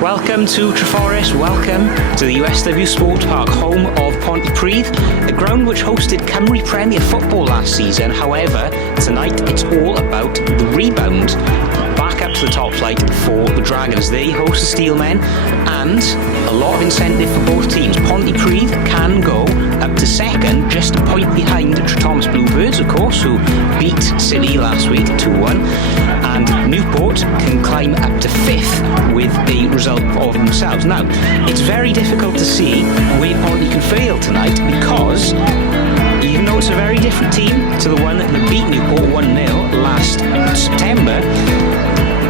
Welcome to Treforest, welcome to the USW Sports Park, home of Pontypridd, a ground which hosted Cymru Premier Football last season. However, tonight it's all about the rebound back up to the top flight for the Dragons. They host the Steelmen, and a lot of incentive for both teams. Pontypridd can go up to second, just a point behind Thomas Bluebirds, of course, who beat City last week 2-1, and Newport can climb up to fifth with a result of themselves. Now, it's very difficult to see where Ponty can fail tonight, because even though it's a very different team to the one that beat Newport 1-0 last September,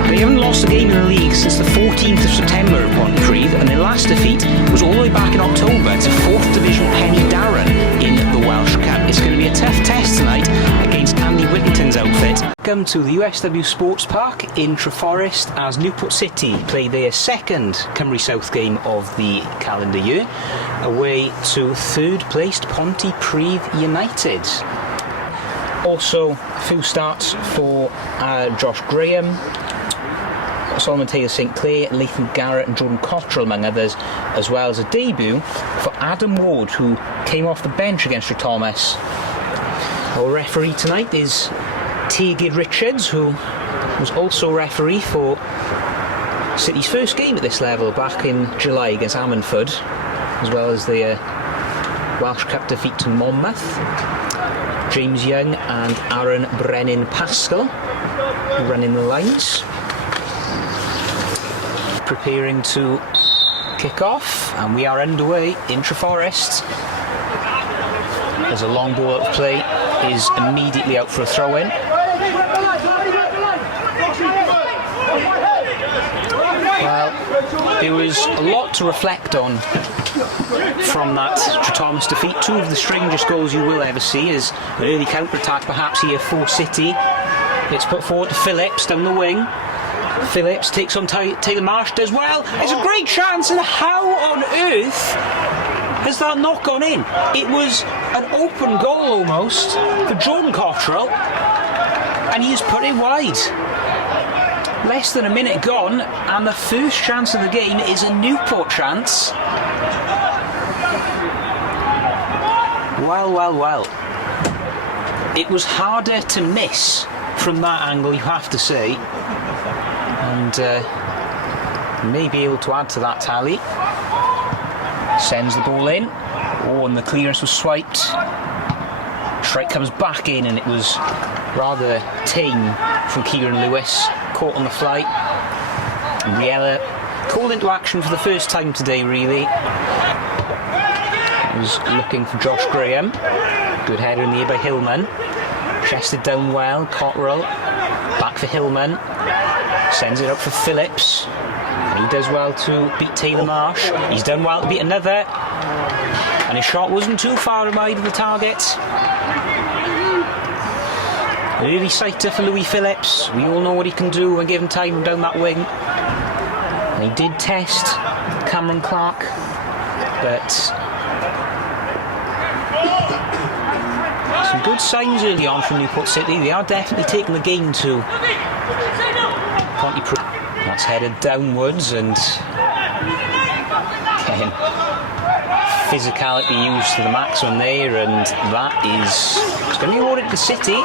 they haven't lost a game in the league since the 14th of September at Pontypridd, and their last defeat was all the way back in October to 4th Division Penny Darren in the Welsh Cup. It's going to be a tough test tonight against Andy Whittington's outfit. Welcome to the USW Sports Park in Treforest as Newport City play their second Cymru South game of the calendar year, away to third placed Pontypridd United. Also, a few starts for Josh Graham, Solomon Taylor St Clair, Lathan Garrett and Jordan Cottrell among others, as well as a debut for Adam Ward, who came off the bench against Sir Thomas. Our referee tonight is Tegid Richards, who was also referee for City's first game at this level back in July against Ammanford, as well as the Welsh Cup defeat to Monmouth. James Young and Aaron Brennan Pascal running the lines, preparing to kick off, and we are underway in Treforest as a long ball out of play is immediately out for a throw-in. Well, there was a lot to reflect on from that Thomas defeat. Two of the strangest goals you will ever see is an early counter-attack perhaps here for City. It's put forward to Phillips down the wing. Phillips takes on Taylor Marsh, does well. It's a great chance, and how on earth has that not gone in? It was an open goal almost for Jordan Cottrell, and he has put it wide. Less than a minute gone, and the first chance of the game is a Newport chance. Well, well, well. It was harder to miss from that angle, you have to say. And may be able to add to that tally. Sends the ball in. Oh, and the clearance was swiped. Strike comes back in, and it was rather tame from Kieran Lewis. Caught on the fly. And Riella called into action for the first time today, really. Was looking for Josh Graham. Good header in the air by Hillman. Chested down well. Cottrell. Back for Hillman. Sends it up for Phillips, and he does well to beat Taylor Marsh. He's done well to beat another, and his shot wasn't too far wide of the target. An early sighter for Louis Phillips. We all know what he can do when given time down that wing, and he did test Cameron Clark, but some good signs early on from Newport City. They are definitely taking the game to Pontypridd. That's headed downwards, and again, physicality used to the maximum there, and that is, it's going to be awarded to City.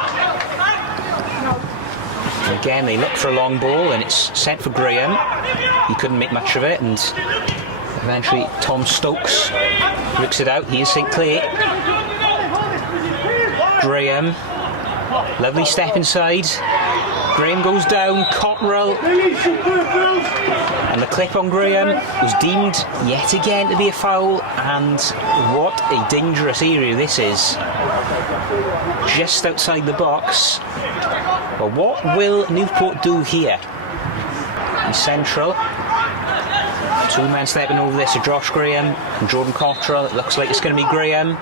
And again, they look for a long ball, and it's sent for Graham. He couldn't make much of it, and eventually Tom Stokes rips it out. He is St Clair. Graham, lovely step inside. Graham goes down, Cottrell, and the clip on Graham was deemed yet again to be a foul, and what a dangerous area this is. Just outside the box. But what will Newport do here? He's central. Two men stepping over this are Josh Graham and Jordan Cottrell. It looks like it's going to be Graham.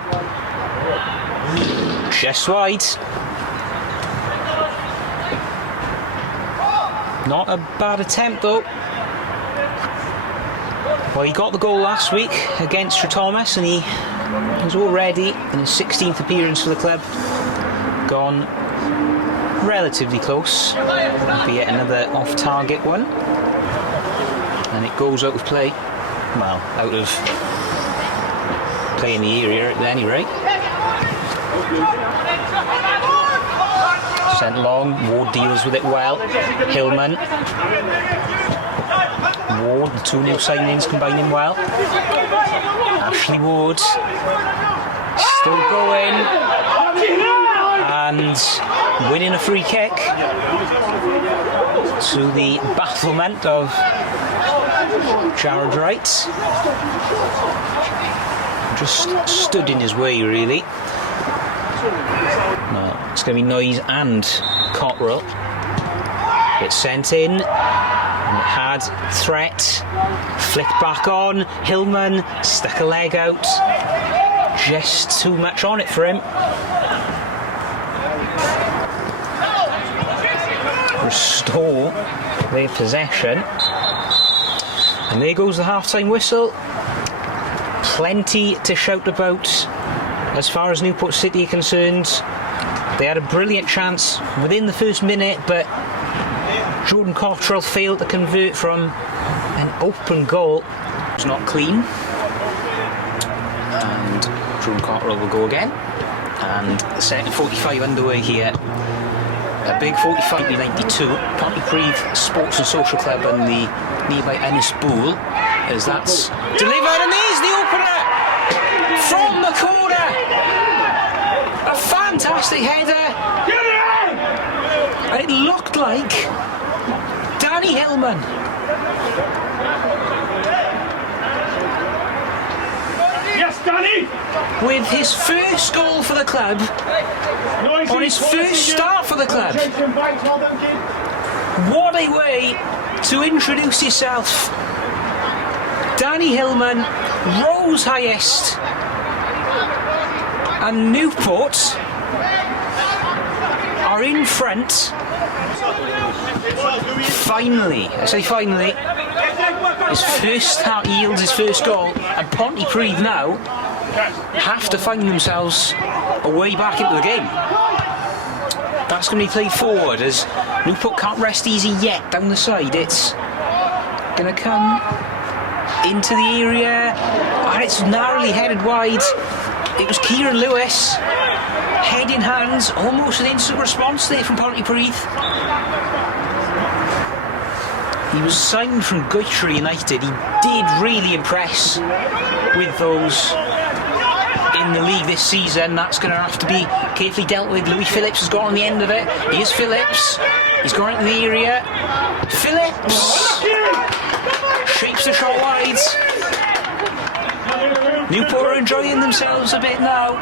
Just wide. Not a bad attempt though. Well, he got the goal last week against Sir Thomas, and he is already in his 16th appearance for the club gone relatively close, albeit another off-target one. and it goes out of play. Well, out of play in the area at any rate. Sent long, Ward deals with it well. Hillman. Ward, the two new signings combining well. Ashley Ward still going and winning a free kick to the bafflement of Jared Wright. Just stood in his way, really. No, it's going to be Noyes and Cotterill. It's sent in, and it had threat. Flicked back on. Hillman stuck a leg out. Just too much on it for him. Restore their possession. And there goes the half-time whistle. Plenty to shout about as far as Newport City are concerned. They had a brilliant chance within the first minute, but Jordan Cotterill failed to convert from an open goal. It's not clean. And Jordan Cotterill will go again. And the second 45 underway here. A big 45 92. Pontypridd Sports and Social Club and the nearby Ennis Bool, as that's delivered, and there's the opener from the corner. A fantastic header, and it looked like Danny Hillman. Yes, Danny! With his first goal for the club, on his first start for the club. What a way to introduce yourself. Danny Hillman rose highest, and Newport are in front. Finally, I say finally, his first start yields his first goal, and Pontypridd now have to find themselves a way back into the game. That's going to be played forward as Newport can't rest easy yet down the side. It's going to come into the area, and it's narrowly headed wide. It was Kieran Lewis, head in hands, almost an instant response there from Pontypridd. He was signed from Guthrie United. He did really impress with those in the league this season. That's going to have to be carefully dealt with. Louis Phillips has got on the end of it. Here's Phillips. He's gone into the area. Phillips shapes the shot wide. Newport are enjoying themselves a bit now.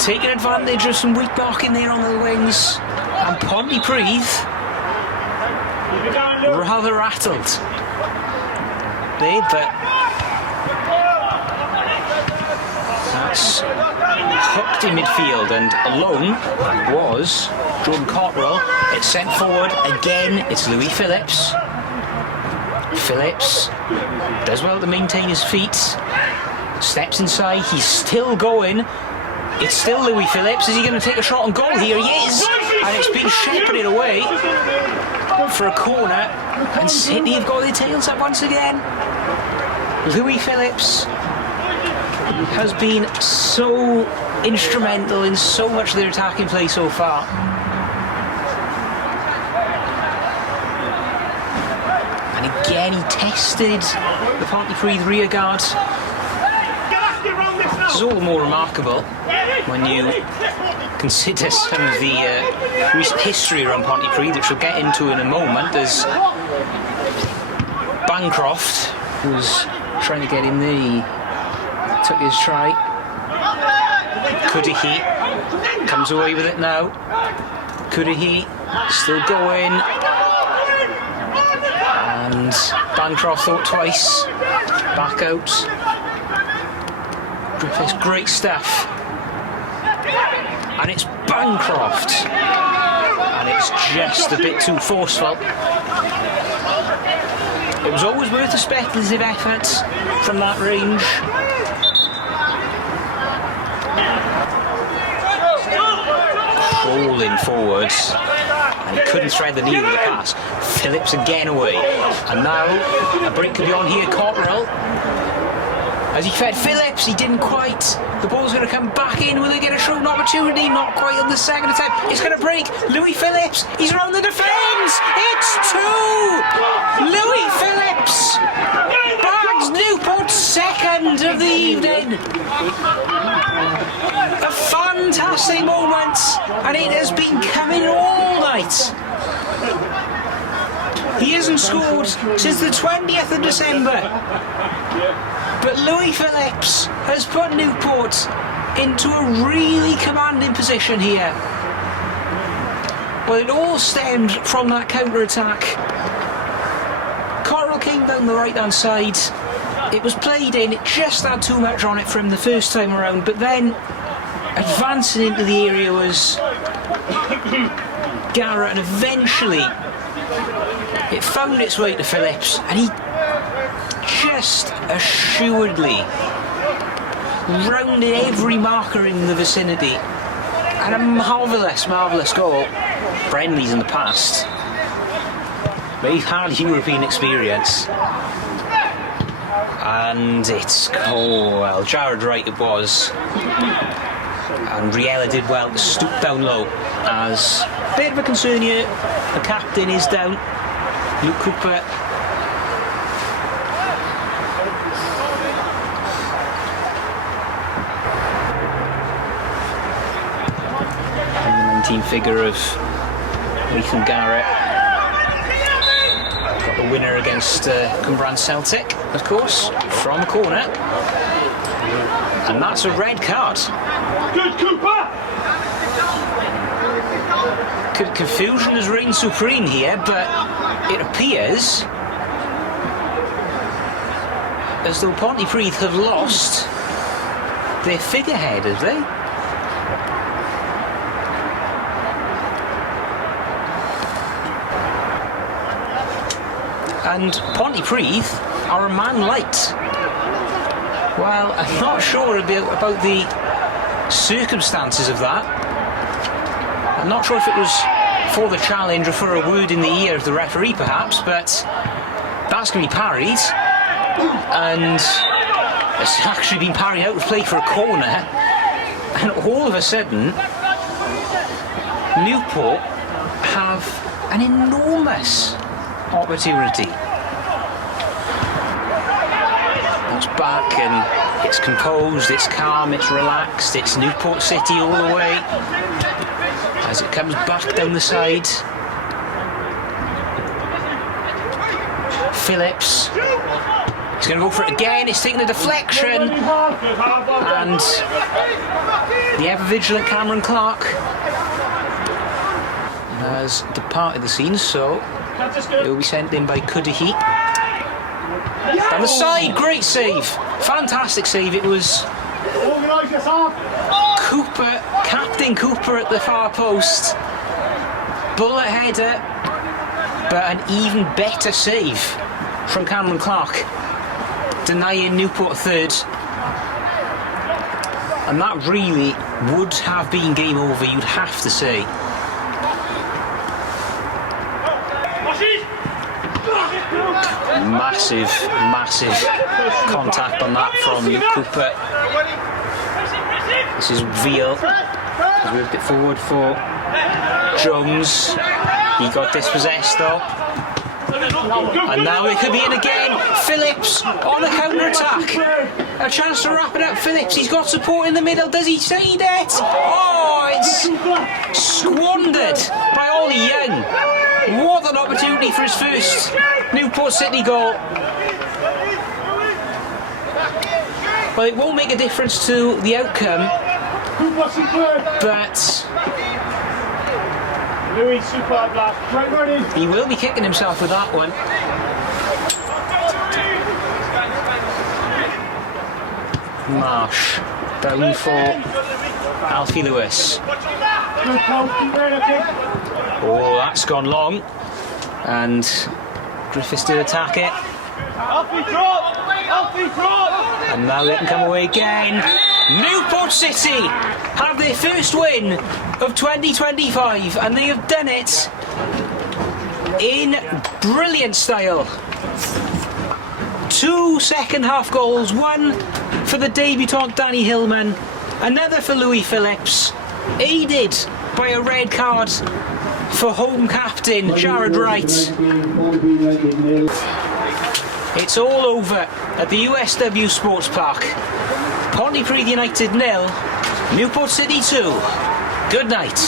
Taking advantage of some weak blocking there on the wings. And Pontypridd rather rattled there, but that's hooked in midfield, and alone was Jordan Cotterill. It's sent forward again. It's Louis Phillips. Phillips does well to maintain his feet. Steps inside. He's still going. It's still Louis Phillips. Is he going to take a shot on goal here? He is, and it's been shepherded away for a corner, and City have got their tails up once again. Louis Phillips has been so instrumental in so much of their attacking play so far. And again he tested the Pontypridd rearguard. This is all the more remarkable when you consider some of the recent history around Pontypridd, which we'll get into in a moment, as Bancroft, who was trying to get in there, he took his try. Cudahy comes away with it now. Cudahy still going, and Bancroft thought twice, back out. Griffiths, great stuff. And it's Bancroft, and it's just a bit too forceful. It was always worth a speculative effort from that range. crawling forwards, and he couldn't thread the needle with the pass. Phillips again away, and now a break could be on here. Cotterill, as he fed Phillips, he didn't quite. The ball's going to come back in. Will they get a shooting opportunity? Not quite on the second attempt. It's going to break. Louis Phillips, he's around the defence. It's 2. Louis Phillips bags Newport's second of the evening. A fantastic moment, and it has been coming all night. He hasn't scored since the 20th of December. But Louis Phillips has put Newport into a really commanding position here. Well, it all stemmed from that counter-attack. Cotterill came down the right-hand side. It was played in, it just had too much on it for him the first time around, but then advancing into the area was Garrett, and eventually it found its way to Phillips, and he just assuredly rounded every marker in the vicinity. And a marvellous, marvellous goal. Brenly's in the past, but he's had European experience. And it's, oh well, Jared Wright it was. And Riella did well to stoop down low, as a bit of a concern here. The captain is down, Luke Cooper. And the 19 figure of Ethan Garrett. Got the winner against Cumbrae Celtic, of course, from a corner. And that's a red card. Good, Cooper! Confusion has reigned supreme here, but it appears as though Pontypridd have lost their figurehead, have they? And Pontypridd are a man light. Well, I'm not sure about the circumstances of that. I'm not sure if it was for the challenge or for a word in the ear of the referee perhaps, but that's going to be parried, and it's actually been parried out of play for a corner, and all of a sudden Newport have an enormous opportunity. It's back and it's composed, it's calm, it's relaxed, it's Newport City all the way. As it comes back down the side. Phillips. He's going to go for it again, he's taking a deflection. And the ever vigilant Cameron Clark has departed the scene, so it will be sent in by Cudahy. Down the side, great save, fantastic save. It was Cooper, Captain Cooper at the far post, bullet header, but an even better save from Cameron Clark, denying Newport a third. And that really would have been game over, you'd have to say. Massive, massive contact on that from Luke Cooper. This is Veal. He's moved it forward for Jones. He got dispossessed though. And now it could be in again. Phillips on a counter-attack. A chance to wrap it up. Phillips, he's got support in the middle. Does he save it? Oh, it's squandered by Ollie Young. What an opportunity for his first Newport City goal. Well, it won't make a difference to the outcome, but he will be kicking himself with that one. Marsh down for Alfie Lewis. Oh, that's gone long, and Griffiths did attack it. And now they can come away again. Newport City have their first win of 2025, and they have done it in brilliant style. 2 second-half goals, one for the debutant Danny Hillman, another for Louis Phillips, aided by a red card for home captain Jared Wright. It's all over at the USW Sports Park. PONTYPRIDD United 0, Newport City 2. Good night.